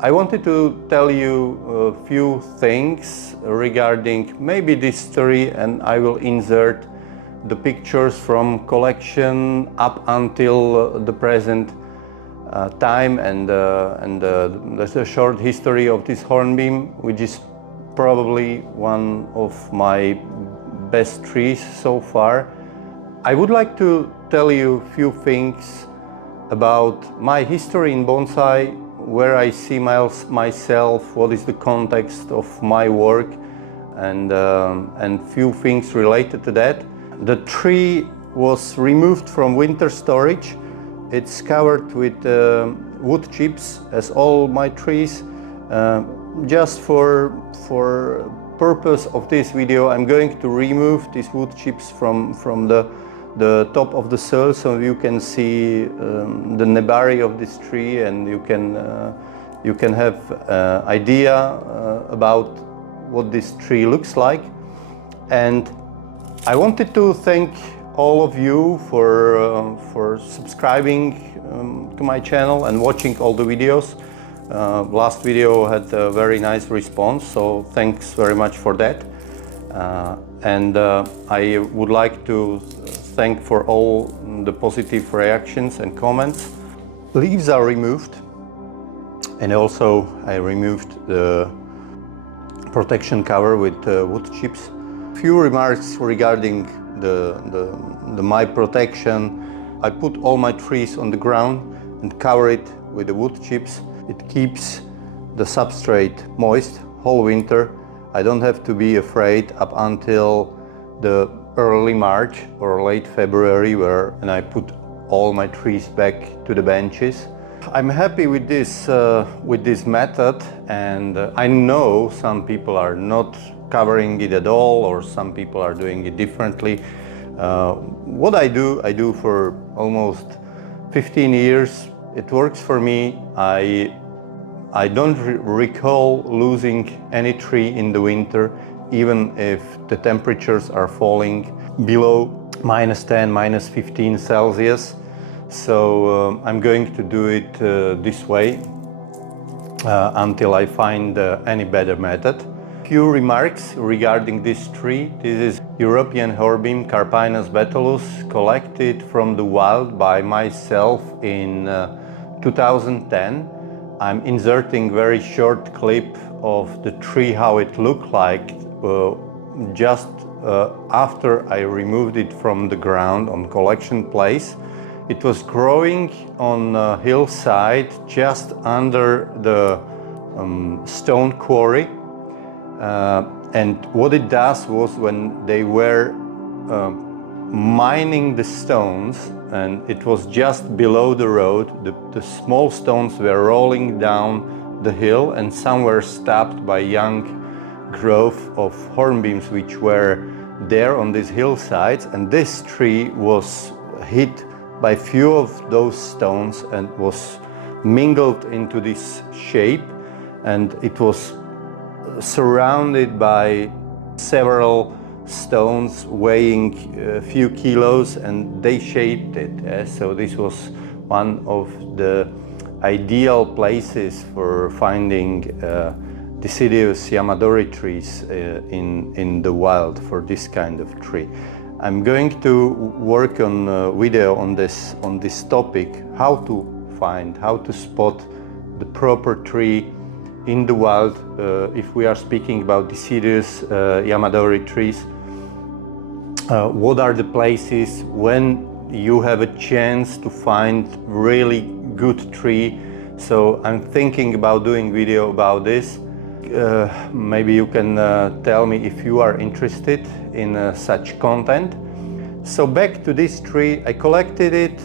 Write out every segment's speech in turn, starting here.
I wanted to tell you a few things regarding maybe this story, and I will insert the pictures from collection up until the present time, and there's a short history of this hornbeam, which is probably one of my best trees so far. I would like to tell you a few things about my history in bonsai, where I see myself, what is the context of my work, and few things related to that. The tree was removed from winter storage. It's covered with wood chips, as all my trees. Just for purpose of this video, I'm going to remove these wood chips from the top of the soil, so you can see the nebari of this tree, and you can have idea about what this tree looks like. And I wanted to thank all of you for subscribing to my channel and watching all the videos. Last video had a very nice response, so thanks very much for that. I would like to thank for all the positive reactions and comments. Leaves are removed, and also I removed the protection cover with wood chips. Few remarks regarding my protection. I put all my trees on the ground and cover it with the wood chips. It keeps the substrate moist whole winter. I don't have to be afraid up until the early March or late February, and I put all my trees back to the benches. I'm happy with this method, and I know some people are not covering it at all, or some people are doing it differently. What I do for almost 15 years. It works for me. I don't recall losing any tree in the winter, even if the temperatures are falling below -10, -15 Celsius. So I'm going to do it this way until I find any better method. Few remarks regarding this tree. This is European hornbeam, Carpinus betulus, collected from the wild by myself in 2010. I'm inserting very short clip of the tree, how it looked like just after I removed it from the ground on collection place. It was growing on a hillside just under the stone quarry. And what it does was, when they were mining the stones, and it was just below the road, the small stones were rolling down the hill, and some were stopped by young growth of hornbeams which were there on these hillsides, and this tree was hit by few of those stones and was mingled into this shape, and it was surrounded by several stones weighing a few kilos, and they shaped it. So this was one of the ideal places for finding deciduous yamadori trees in the wild for this kind of tree. I'm going to work on a video on this topic, how to spot the proper tree in the wild, if we are speaking about deciduous yamadori trees. What are the places when you have a chance to find really good tree? So I'm thinking about doing video about this. Maybe you can tell me if you are interested in such content. So back to this tree, I collected it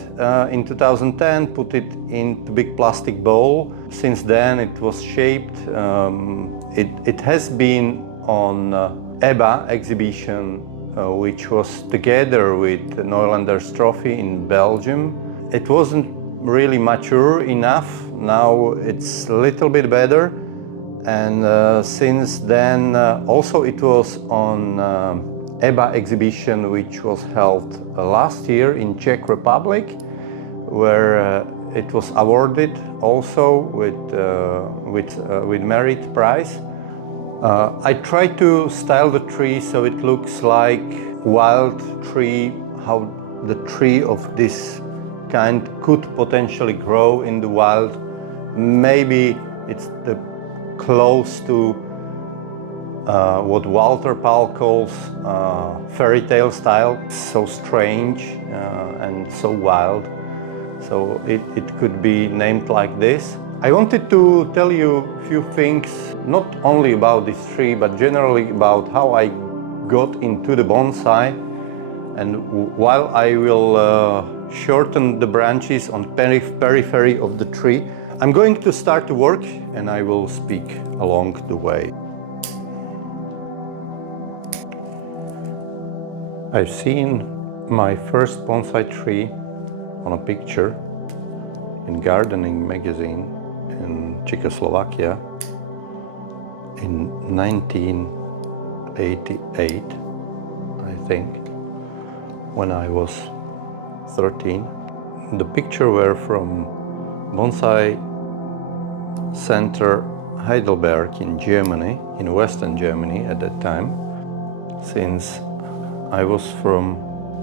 in 2010, put it into big plastic bowl. Since then it was shaped. It has been on EBA exhibition, which was together with Neulander's trophy in Belgium. It wasn't really mature enough. Now it's a little bit better. And since then, also it was on EBA exhibition, which was held last year in Czech Republic, where it was awarded also with merit prize. I tried to style the tree so it looks like wild tree, how the tree of this kind could potentially grow in the wild. Maybe it's the close to what Walter Pall calls fairytale style, so strange and so wild. So it could be named like this. I wanted to tell you a few things, not only about this tree, but generally about how I got into the bonsai. And while I will shorten the branches on periphery of the tree, I'm going to start to work and I will speak along the way. I've seen my first bonsai tree on a picture in gardening magazine in Czechoslovakia in 1988, I think, when I was 13. The picture were from Bonsai Center Heidelberg in Germany, in Western Germany at that time. Since I was from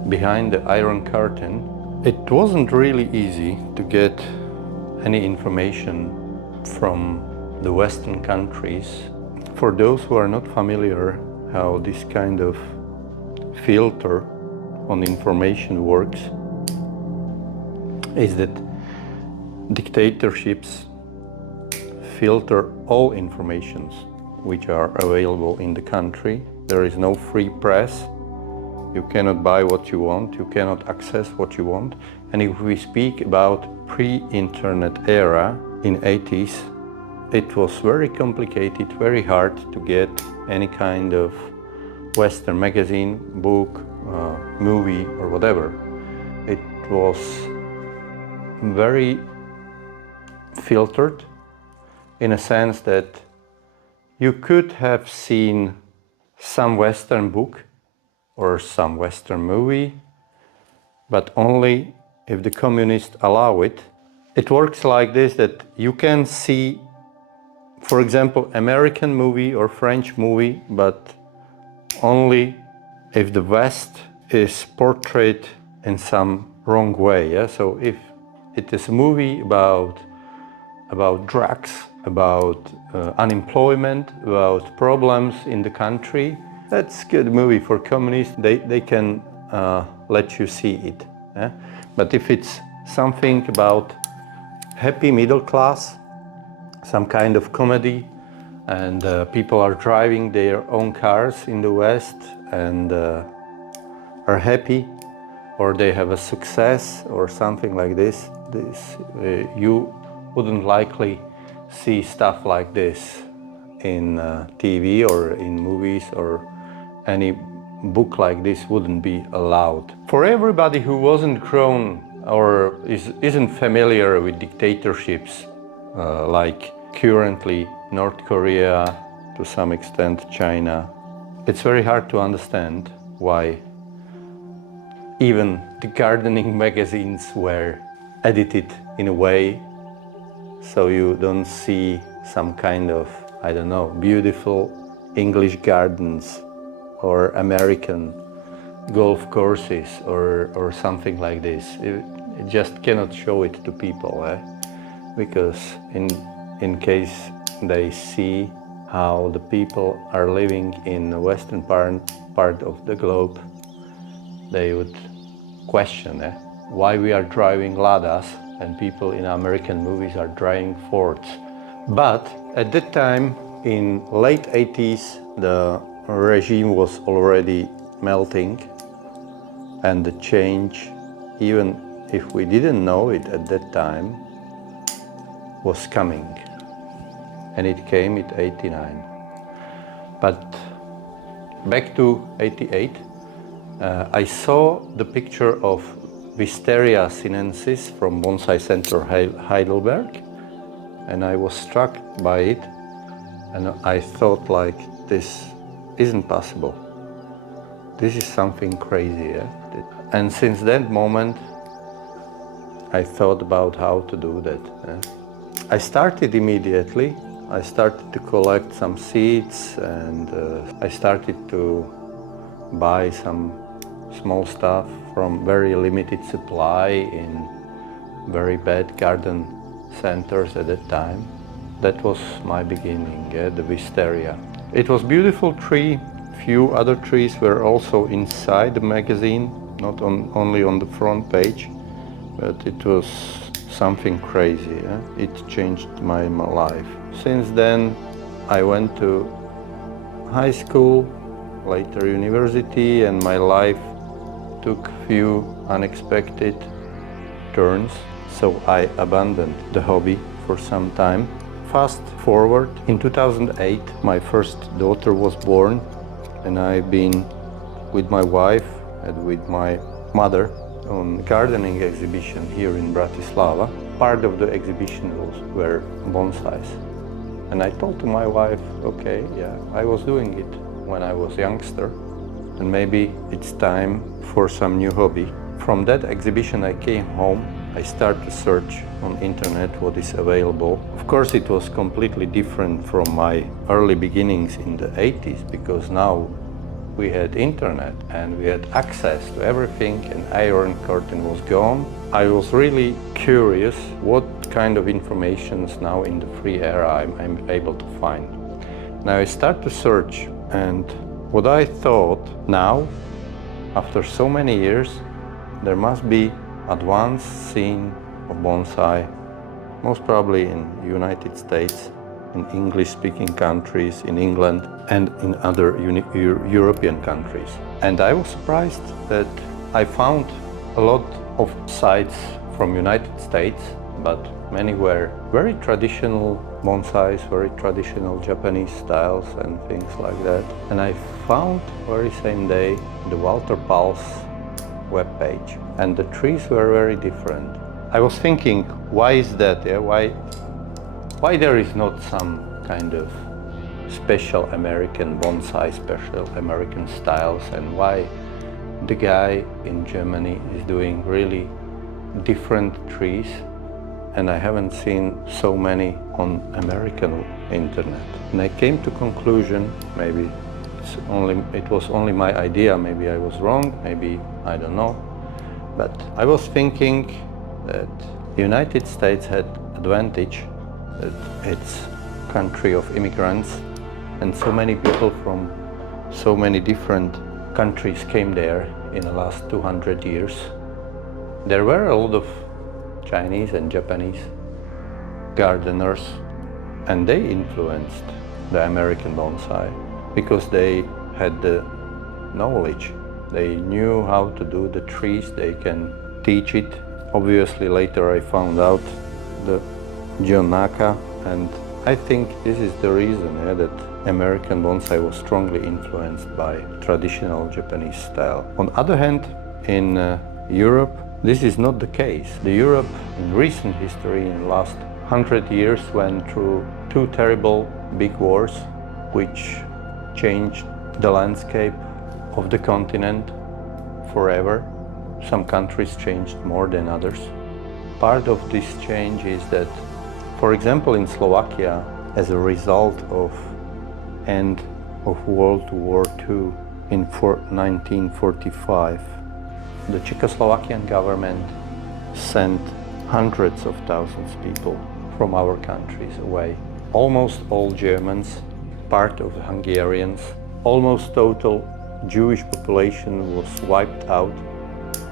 behind the Iron Curtain, it wasn't really easy to get any information from the Western countries. For those who are not familiar how this kind of filter on information works, is that dictatorships filter all informations which are available in the country. There is no free press. You cannot buy what you want, you cannot access what you want. And if we speak about pre-internet era in 80s, it was very complicated, very hard to get any kind of Western magazine, book, movie or whatever. It was very filtered in a sense that you could have seen some Western book or some Western movie, but only if the communists allow it. It works like this, that you can see, for example, American movie or French movie, but only if the West is portrayed in some wrong way. Yeah? So if it is a movie about drugs, about unemployment, about problems in the country, that's a good movie for communists. They can let you see it. Yeah? But if it's something about happy middle class, some kind of comedy, and people are driving their own cars in the West and are happy, or they have a success or something like this, you wouldn't likely see stuff like this in TV or in movies, or any book like this wouldn't be allowed. For everybody who wasn't grown or isn't familiar with dictatorships like currently North Korea, to some extent China, it's very hard to understand why even the gardening magazines were edited in a way so you don't see some kind of, I don't know, beautiful English gardens or American golf courses or something like this. It just cannot show it to people, because in case they see how the people are living in the western part of the globe, they would question why we are driving LADAs and people in American movies are driving Fords. But at that time, in late 80s, the regime was already melting, and the change, even if we didn't know it at that time, was coming. And it came at 89. But back to 88, I saw the picture of Wisteria sinensis from Bonsai Center Heidelberg, and I was struck by it, and I thought, like, this isn't possible. This is something crazy. And since that moment, I thought about how to do that. I started immediately. I started to collect some seeds, and I started to buy some small stuff from very limited supply in very bad garden centers at that time. That was my beginning, the Wisteria. It was a beautiful tree. Few other trees were also inside the magazine, not only on the front page, but it was something crazy. It changed my life. Since then, I went to high school, later university, and my life took few unexpected turns, so I abandoned the hobby for some time. Fast forward, in 2008, my first daughter was born, and I've been with my wife and with my mother on gardening exhibition here in Bratislava. Part of the exhibition were bonsais. And I told to my wife, okay, yeah, I was doing it when I was youngster, and maybe it's time for some new hobby. From that exhibition I came home. I started to search on internet what is available. Of course it was completely different from my early beginnings in the 80s, because now we had internet and we had access to everything, and Iron Curtain was gone. I was really curious what kind of informations now in the free era I'm able to find. Now I start to search, and what I thought now, after so many years, there must be advanced scene of bonsai, most probably in United States, in English-speaking countries, in England, and in other European countries. And I was surprised that I found a lot of sites from United States, but many were very traditional bonsais, very traditional Japanese styles and things like that. And I found very same day the Walter Pall's webpage, and the trees were very different. I was thinking, why is that? Yeah? Why there is not some kind of special American bonsai, special American styles, and why the guy in Germany is doing really different trees, and I haven't seen so many on American internet. And I came to conclusion, maybe it was only my idea, maybe I was wrong, maybe I don't know, but I was thinking that the United States had advantage that it's country of immigrants, and so many people from so many different countries came there in the last 200 years. There were a lot of Chinese and Japanese gardeners, and they influenced the American bonsai because they had the knowledge. They knew how to do the trees, they can teach it. Obviously later I found out the Naka, and I think this is the reason that American bonsai was strongly influenced by traditional Japanese style. On the other hand, in Europe, this is not the case. The Europe in recent history, in the last 100 years, went through two terrible big wars, which changed the landscape of the continent forever. Some countries changed more than others. Part of this change is that, for example, in Slovakia, as a result of end of World War II in 1945, the Czechoslovakian government sent hundreds of thousands of people from our countries away. Almost all Germans, part of the Hungarians, almost total Jewish population was wiped out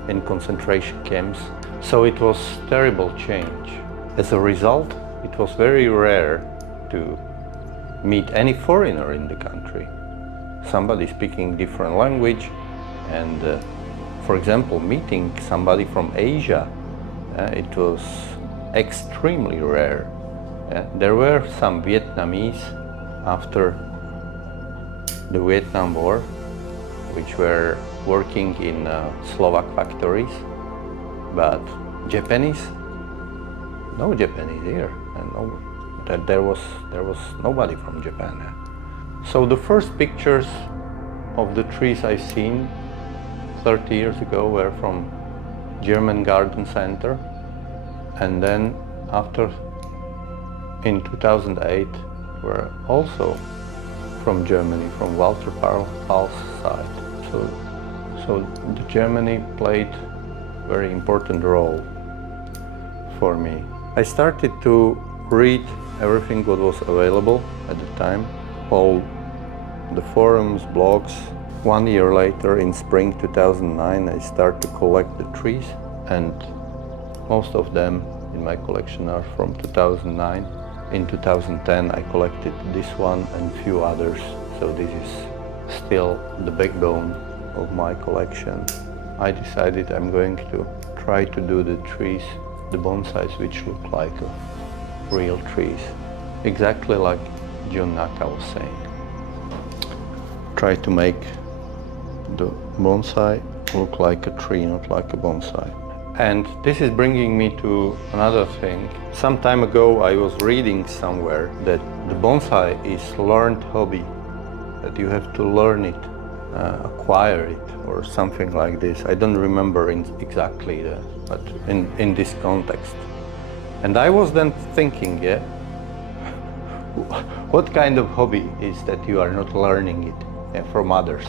in concentration camps. So it was a terrible change. As a result, it was very rare to meet any foreigner in the country. Somebody speaking different language, and for example, meeting somebody from Asia, it was extremely rare. There were some Vietnamese after the Vietnam War, which were working in Slovak factories, but Japanese, no Japanese here, and there was nobody from Japan. So the first pictures of the trees I've seen 30 years ago were from German garden center, And then after, in 2008, were also from Germany, from Walter Pall's side. So the Germany played a very important role for me. I started to read everything that was available at the time, all the forums, blogs. 1 year later, in spring 2009, I started to collect the trees, and most of them in my collection are from 2009. In 2010, I collected this one and a few others, so this is still the backbone of my collection. I decided I'm going to try to do the trees, the bonsais, which look like real trees, exactly like John Naka was saying. Try to make the bonsai look like a tree, not like a bonsai. And this is bringing me to another thing. Some time ago I was reading somewhere that the bonsai is learned hobby, that you have to learn it, acquire it, or something like this. I don't remember exactly, but in this context. And I was then thinking, yeah, what kind of hobby is that you are not learning it from others?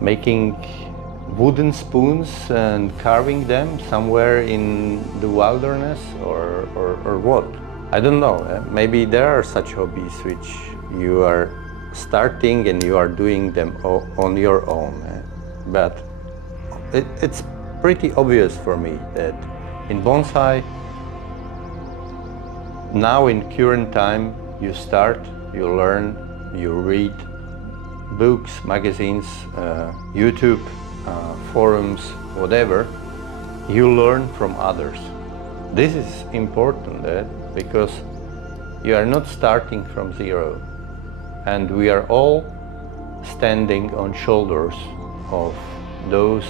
Making wooden spoons and carving them somewhere in the wilderness, or what? I don't know. Maybe there are such hobbies which you are starting and you are doing them on your own. But it's pretty obvious for me that in bonsai, now in current time, you start, you learn, you read books, magazines, YouTube, forums, whatever. You learn from others. This is important because you are not starting from zero, and we are all standing on shoulders of those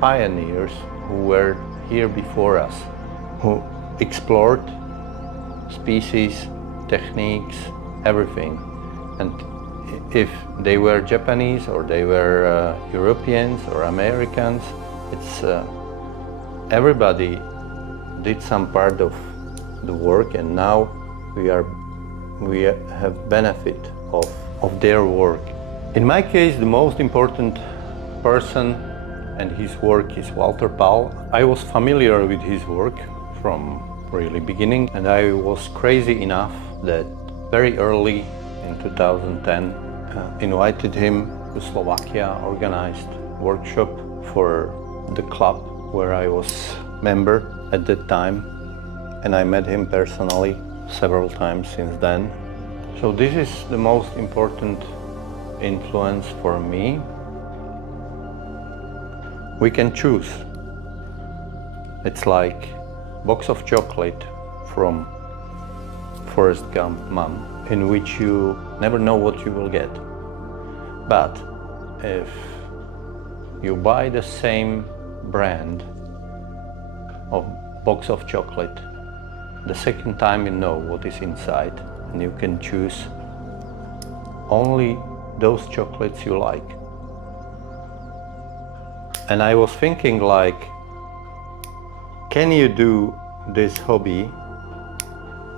pioneers who were here before us, who explored species, techniques, everything. And if they were Japanese or they were Europeans or Americans, it's everybody did some part of the work, and now we have benefit of their work. In my case, the most important person and his work is Walter Pall. I was familiar with his work from really beginning, and I was crazy enough that very early in 2010 invited him to Slovakia, organized workshop for the club where I was member at that time, and I met him personally several times since then. So this is the most important influence for me. We can choose. It's like box of chocolate from Forrest Gump mom, in which you never know what you will get. But if you buy the same brand of box of chocolate, the second time you know what is inside, and you can choose only those chocolates you like. And I was thinking, like, can you do this hobby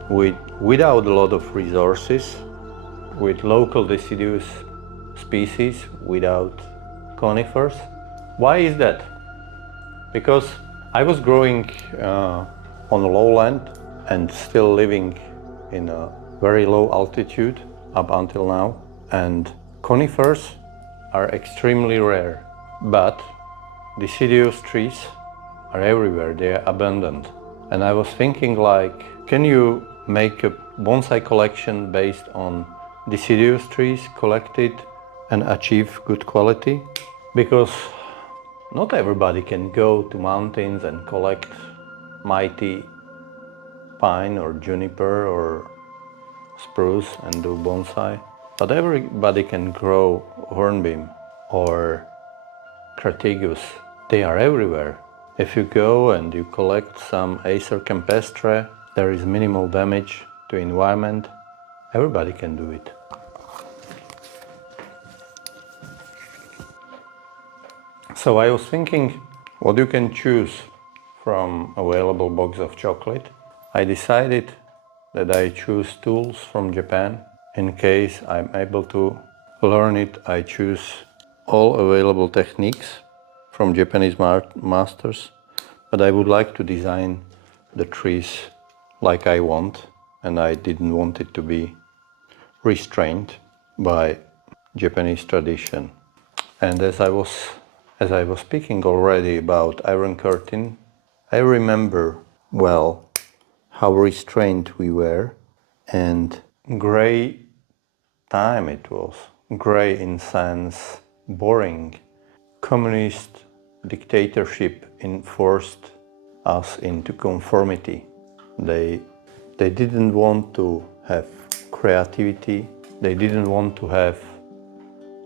without a lot of resources, with local deciduous species, without conifers? Why is that? Because I was growing on a lowland and still living in a very low altitude up until now, and conifers are extremely rare, but deciduous trees are everywhere, they are abundant. And I was thinking, like, can you make a bonsai collection based on deciduous trees collected and achieve good quality? Because not everybody can go to mountains and collect mighty pine or juniper or spruce and do bonsai, but everybody can grow hornbeam or crataegus. They are everywhere. If you go and you collect some Acer campestre, there is minimal damage to environment. Everybody can do it. So I was thinking what you can choose from available box of chocolate. I decided that I choose tools from Japan. In case I'm able to learn it, I choose all available techniques from Japanese masters, but I would like to design the trees like I want, and I didn't want it to be restrained by Japanese tradition. And as I was speaking already about iron curtain, I remember well how restrained we were, and gray time it was. Gray in sense boring. Communist dictatorship enforced us into conformity. They didn't want to have creativity, they didn't want to have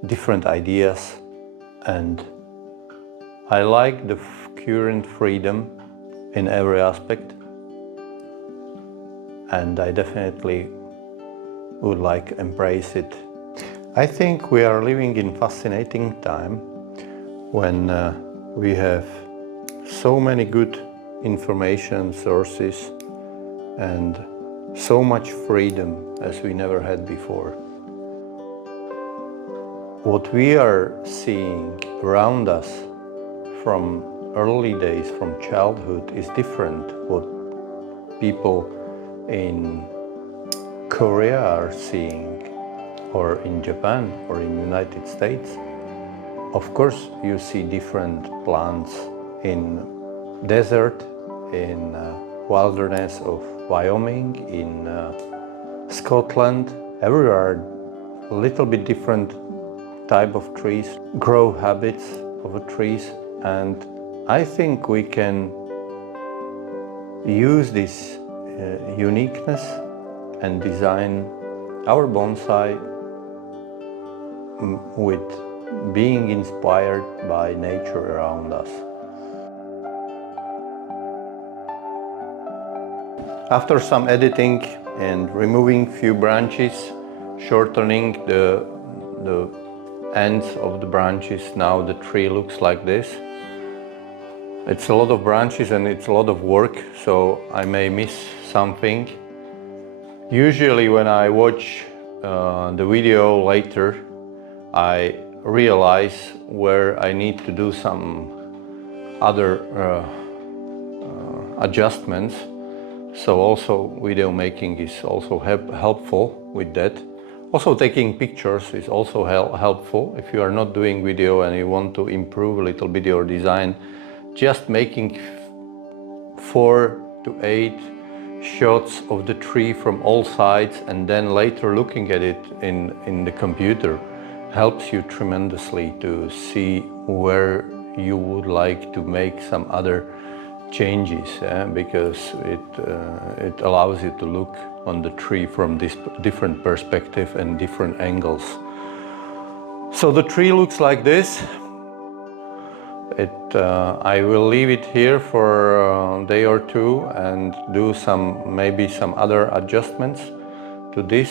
different ideas, and I like the current freedom in every aspect, and I definitely would like to embrace it. I think we are living in fascinating time when we have so many good information sources and so much freedom as we never had before. What we are seeing around us from early days, from childhood, is different. What people in Korea are seeing, or in Japan, or in United States. Of course, you see different plants in desert, in wilderness of Wyoming, in Scotland. Everywhere, a little bit different type of trees, grow habits of the trees, and I think we can use this uniqueness and design our bonsai with being inspired by nature around us. After some editing and removing few branches, shortening the ends of the branches, now the tree looks like this. It's a lot of branches and it's a lot of work, so I may miss something. Usually when I watch the video later, I realize where I need to do some other adjustments. So also video making is also helpful with that. Also taking pictures is also helpful. If you are not doing video and you want to improve a little bit your design, just making 4 to 8 shots of the tree from all sides and then later looking at it in the computer helps you tremendously to see where you would like to make some other changes, because it allows you to look on the tree from this different perspective and different angles. So the tree looks like this. I will leave it here for a day or two and do maybe some other adjustments to this.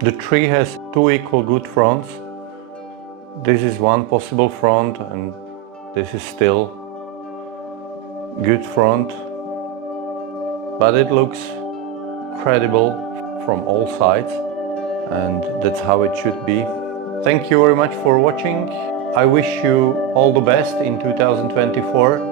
The tree has 2 equal good fronts. This is one possible front and this is still good front, but it looks credible from all sides, and that's how it should be. Thank you very much for watching. I wish you all the best in 2024.